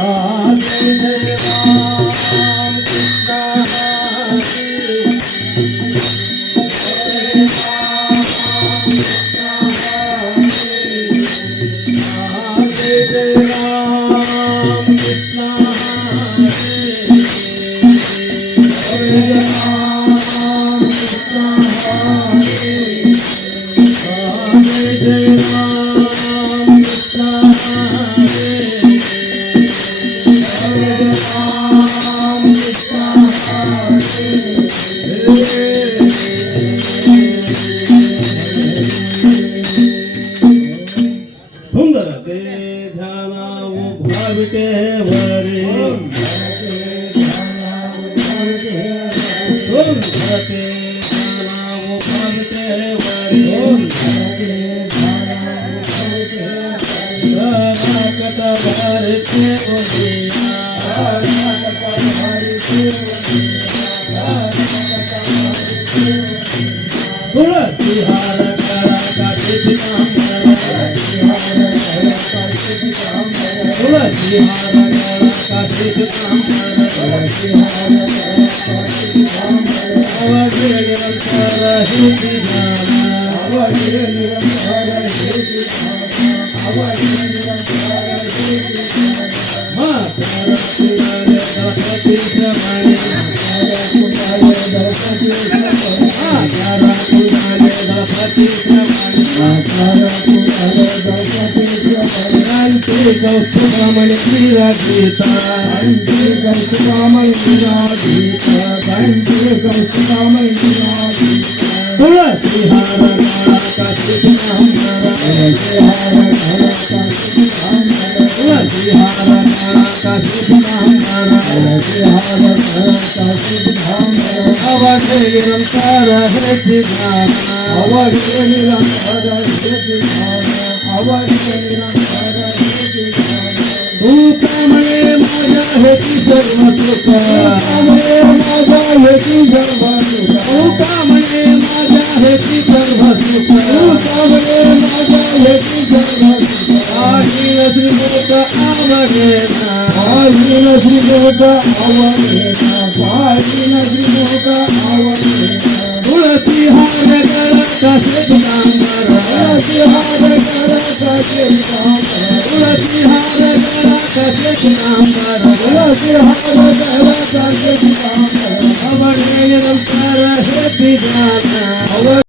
सुंदर ते ध्याना उभाविते वरी सुंदर ते ध्याना उभाविते वरी कट भरते तुलसी हार करा काटे तुलसी हार काटे अवधि निरंतर हे गौतमणि गीता तुलसी हार तुलसी हार अवधि निरंतर हे तू कामळे माझ्या हेती सर्व सुख तू कामळे माझ्या हेती सर्व सुख आहीन श्रीलोक आवडेना तुळसी हार गळा कसे तुकांबर तुळसी हार गळा कसे तुकांबर अवधि निरंतर हे जाना